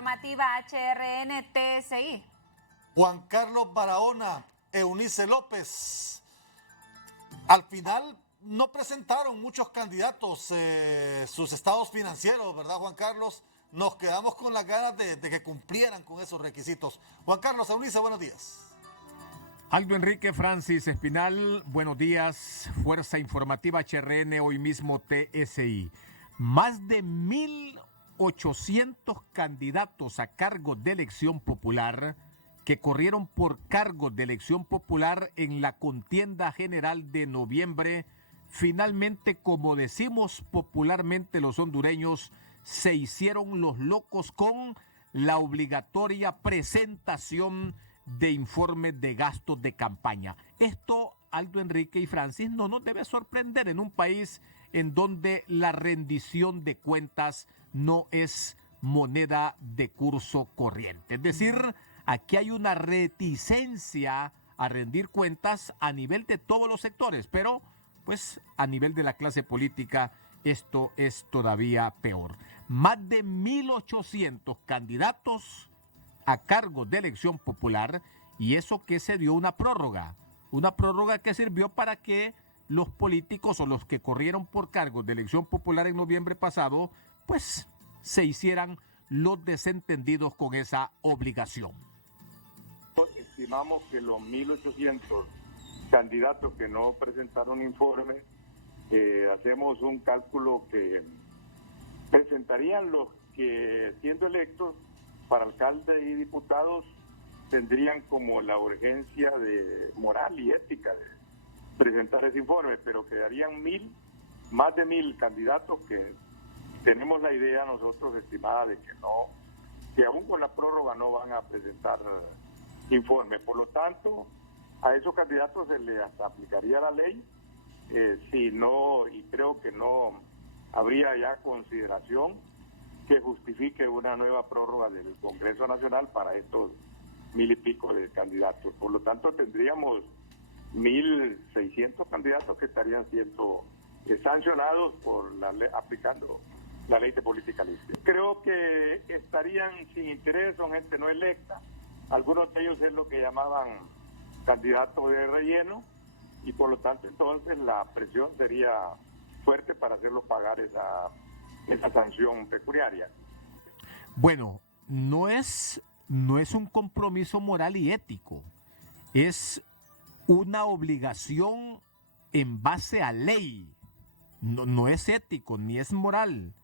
informativa HRN-TSI. Juan Carlos Barahona, Eunice López. Al final no presentaron muchos candidatos sus estados financieros, ¿verdad, Juan Carlos? Nos quedamos con las ganas de que cumplieran con esos requisitos. Juan Carlos, Eunice, buenos días. Aldo Enrique, Francis Espinal, buenos días. Fuerza Informativa HRN, hoy mismo TSI. Más de 1.800 candidatos a cargo de elección popular que corrieron por cargos de elección popular en la contienda general de noviembre, finalmente, como decimos popularmente los hondureños, se hicieron los locos con la obligatoria presentación de informes de gastos de campaña. Esto, Aldo Enrique y Francis, no nos debe sorprender en un país en donde la rendición de cuentas no es moneda de curso corriente. Es decir, aquí hay una reticencia a rendir cuentas a nivel de todos los sectores, pero pues a nivel de la clase política esto es todavía peor. Más de 1.800 candidatos a cargo de elección popular, y eso que se dio una prórroga que sirvió para que los políticos o los que corrieron por cargos de elección popular en noviembre pasado, pues se hicieran los desentendidos con esa obligación. Estimamos que los 1.800 candidatos que no presentaron informe, hacemos un cálculo que presentarían los que, siendo electos para alcalde y diputados, tendrían como la urgencia de moral y ética de presentar ese informe, pero quedarían más de 1.000 candidatos que tenemos la idea nosotros estimada de que aún con la prórroga no van a presentar informe. Por lo tanto, a esos candidatos se les aplicaría la ley, si no, y creo que no habría ya consideración que justifique una nueva prórroga del Congreso Nacional para estos 1.000 y pico de candidatos. Por lo tanto, tendríamos 1.600 candidatos que estarían siendo sancionados por aplicando la ley de política limpia. Creo que estarían sin interés, son gente no electa. Algunos de ellos es lo que llamaban candidatos de relleno, y por lo tanto entonces la presión sería fuerte para hacerlos pagar esa sanción pecuniaria. Bueno, no es un compromiso moral y ético, es una obligación en base a ley. No es ético ni es moral,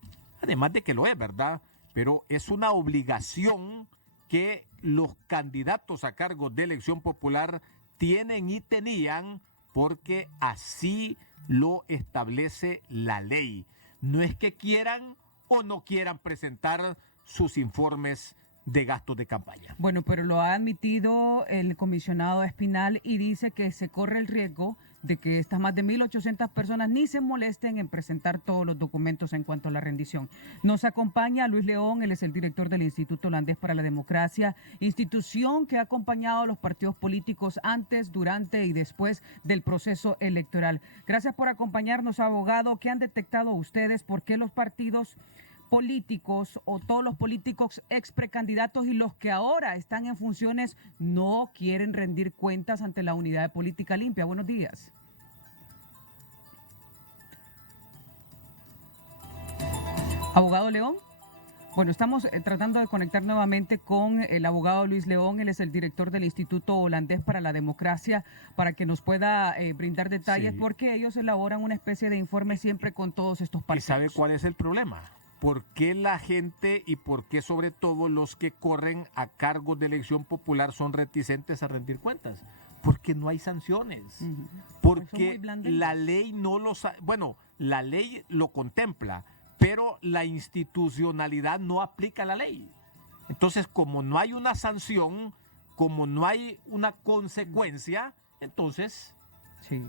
además de que lo es, ¿verdad? Pero es una obligación que los candidatos a cargo de elección popular tienen y tenían, porque así lo establece la ley. No es que quieran o no quieran presentar sus informes de gastos de campaña. Bueno, pero lo ha admitido el comisionado Espinal y dice que se corre el riesgo de que estas más de 1.800 personas ni se molesten en presentar todos los documentos en cuanto a la rendición. Nos acompaña Luis León, él es el director del Instituto Holandés para la Democracia, institución que ha acompañado a los partidos políticos antes, durante y después del proceso electoral. Gracias por acompañarnos, abogado. ¿Qué han detectado ustedes? ¿Por qué los partidos políticos o todos los políticos ex precandidatos y los que ahora están en funciones no quieren rendir cuentas ante la Unidad de Política Limpia? Buenos días. Abogado León. Bueno, estamos tratando de conectar nuevamente con el abogado Luis León, él es el director del Instituto Holandés para la Democracia, para que nos pueda brindar detalles, sí, porque ellos elaboran una especie de informe siempre con todos estos partidos. ¿Y sabe cuál es el problema? ¿Por qué la gente y por qué sobre todo los que corren a cargos de elección popular son reticentes a rendir cuentas? Porque no hay sanciones, porque la ley no los... Bueno, la ley lo contempla, pero la institucionalidad no aplica la ley. Entonces, como no hay una sanción, como no hay una consecuencia, entonces sí,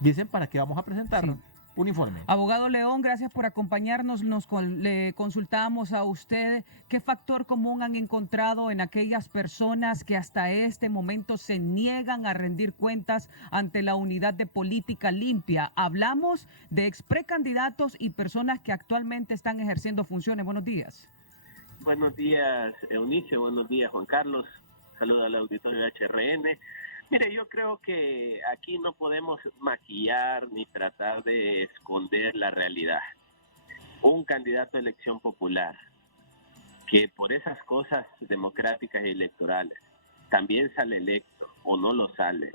dicen, ¿para qué vamos a presentar un informe? Abogado León, gracias por acompañarnos. Le consultamos a usted qué factor común han encontrado en aquellas personas que hasta este momento se niegan a rendir cuentas ante la Unidad de Política Limpia. Hablamos de ex precandidatos y personas que actualmente están ejerciendo funciones. Buenos días. Buenos días, Eunice. Buenos días, Juan Carlos. Saludo al auditorio de HRN. Mire, yo creo que aquí no podemos maquillar ni tratar de esconder la realidad. Un candidato a elección popular que por esas cosas democráticas y electorales también sale electo o no lo sale,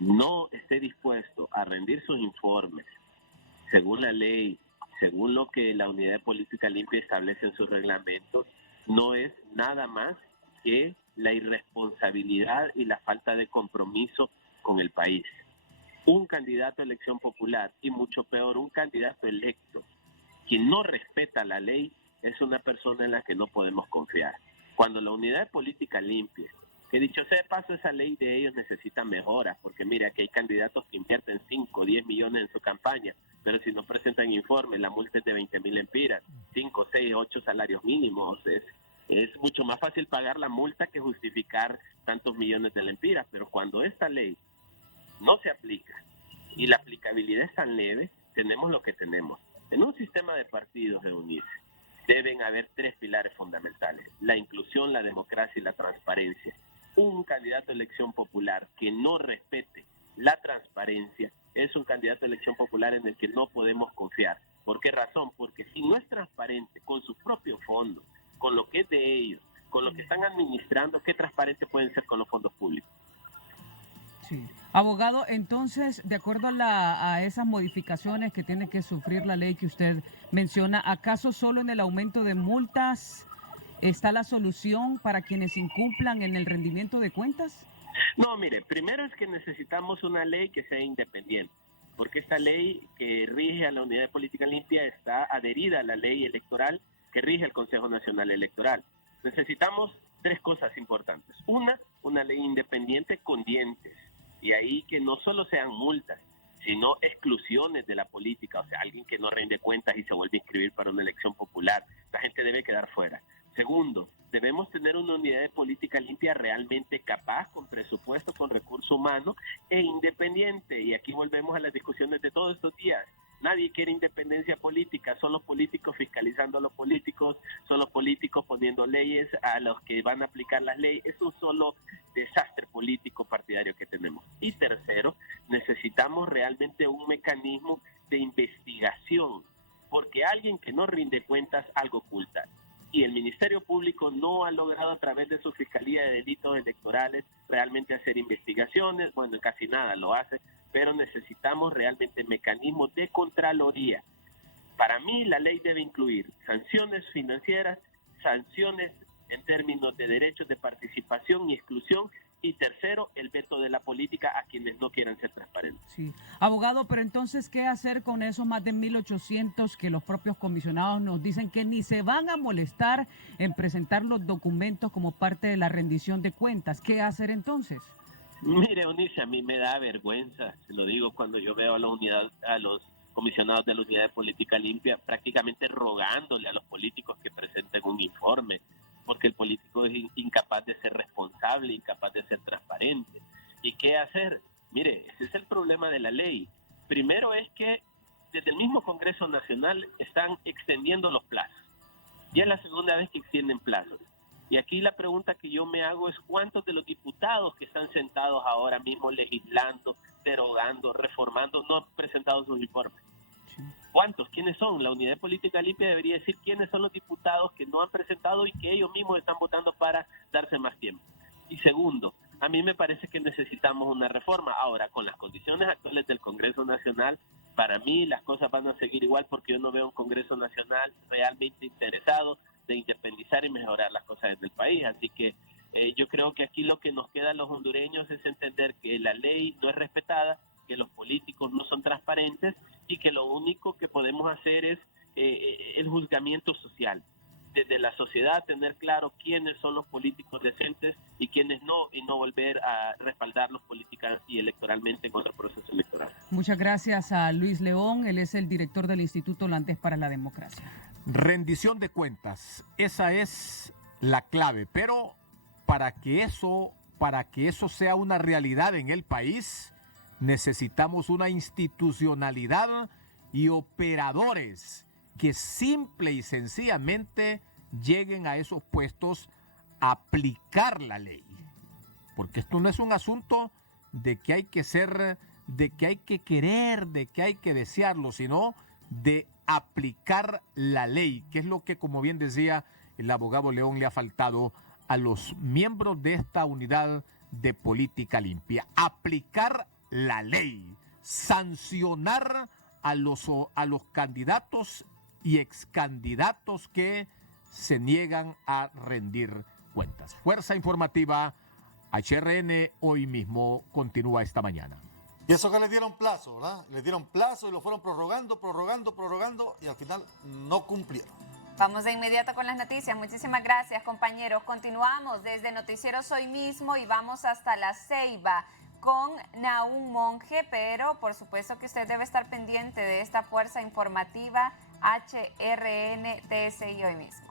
no esté dispuesto a rendir sus informes según la ley, según lo que la Unidad de Política Limpia establece en sus reglamentos, no es nada más que la irresponsabilidad y la falta de compromiso con el país. Un candidato a elección popular, y mucho peor, un candidato electo, quien no respeta la ley, es una persona en la que no podemos confiar. Cuando la Unidad de Política Limpia, que dicho sea de paso, esa ley de ellos necesita mejoras, porque mira que hay candidatos que invierten 5 o 10 millones en su campaña, pero si no presentan informes, la multa es de 20,000 lempiras, 5, 6, 8 salarios mínimos. Es mucho más fácil pagar la multa que justificar tantos millones de lempiras, pero cuando esta ley no se aplica y la aplicabilidad es tan leve, tenemos lo que tenemos. En un sistema de partidos reunidos deben haber 3 pilares fundamentales: la inclusión, la democracia y la transparencia. Un candidato a elección popular que no respete la transparencia es un candidato a elección popular en el que no podemos confiar. ¿Por qué razón? Porque si no es transparente con sus propios fondos, con lo que es de ellos, con lo que están administrando, ¿qué transparente pueden ser con los fondos públicos? Sí. Abogado, entonces, de acuerdo a esas modificaciones que tiene que sufrir la ley que usted menciona, ¿acaso solo en el aumento de multas está la solución para quienes incumplan en el rendimiento de cuentas? No, mire, primero es que necesitamos una ley que sea independiente, porque esta ley que rige a la Unidad de Política Limpia está adherida a la ley electoral que rige al Consejo Nacional Electoral. Necesitamos 3 cosas importantes. Una ley independiente con dientes, y ahí que no solo sean multas, sino exclusiones de la política, o sea, alguien que no rinde cuentas y se vuelve a inscribir para una elección popular. La gente debe quedar fuera. Segundo, debemos tener una unidad de política limpia realmente capaz, con presupuesto, con recurso humano e independiente. Y aquí volvemos a las discusiones de todos estos días. Nadie quiere independencia política, son los políticos fiscalizando a los políticos, son los políticos poniendo leyes a los que van a aplicar las leyes. Es un solo desastre político partidario que tenemos. Y tercero, necesitamos realmente un mecanismo de investigación, porque alguien que no rinde cuentas algo oculta. Y el Ministerio Público no ha logrado a través de su Fiscalía de Delitos Electorales realmente hacer investigaciones. Bueno, casi nada lo hace, pero necesitamos realmente mecanismos de contraloría. Para mí la ley debe incluir sanciones financieras, sanciones en términos de derechos de participación y exclusión, y tercero, el veto de la política a quienes no quieran ser transparentes. Sí. Abogado, pero entonces, ¿qué hacer con esos más de 1.800 que los propios comisionados nos dicen que ni se van a molestar en presentar los documentos como parte de la rendición de cuentas? ¿Qué hacer entonces? Mire, Eunice, a mí me da vergüenza, se lo digo, cuando yo veo a los comisionados de la Unidad de Política Limpia prácticamente rogándole a los políticos que presenten un informe, porque el político es incapaz de ser responsable, incapaz de ser transparente. ¿Y qué hacer? Mire, ese es el problema de la ley. Primero es que desde el mismo Congreso Nacional están extendiendo los plazos. Ya es la segunda vez que extienden plazos. Y aquí la pregunta que yo me hago es: ¿cuántos de los diputados que están sentados ahora mismo legislando, derogando, reformando, no han presentado sus informes? ¿Cuántos? ¿Quiénes son? La Unidad de Política Limpia debería decir quiénes son los diputados que no han presentado y que ellos mismos están votando para darse más tiempo. Y segundo, a mí me parece que necesitamos una reforma. Ahora, con las condiciones actuales del Congreso Nacional, para mí las cosas van a seguir igual, porque yo no veo un Congreso Nacional realmente interesado de independizar y mejorar las cosas en el país. Así que yo creo que aquí lo que nos queda a los hondureños es entender que la ley no es respetada, que los políticos no son transparentes y que lo único que podemos hacer es el juzgamiento social. Desde la sociedad tener claro quiénes son los políticos decentes y quiénes no, y no volver a respaldarlos política y electoralmente en otro proceso electoral. Muchas gracias a Luis León, él es el director del Instituto Holandés para la Democracia. Rendición de cuentas, esa es la clave, pero para que eso sea una realidad en el país, necesitamos una institucionalidad y operadores que simple y sencillamente lleguen a esos puestos, aplicar la ley. Porque esto no es un asunto de que hay que ser, de que hay que querer, de que hay que desearlo, sino de aplicar la ley, que es lo que, como bien decía el abogado León, le ha faltado a los miembros de esta unidad de política limpia. Aplicar la ley, sancionar a los candidatos y excandidatos que se niegan a rendir cuentas. Fuerza Informativa HRN hoy mismo continúa esta mañana. Y eso que les dieron plazo, ¿verdad? Les dieron plazo y lo fueron prorrogando y al final no cumplieron. Vamos de inmediato con las noticias. Muchísimas gracias, compañeros. Continuamos desde Noticieros Hoy Mismo y vamos hasta La Ceiba con Nahum Monge, pero por supuesto que usted debe estar pendiente de esta Fuerza Informativa HRN TSI Hoy Mismo.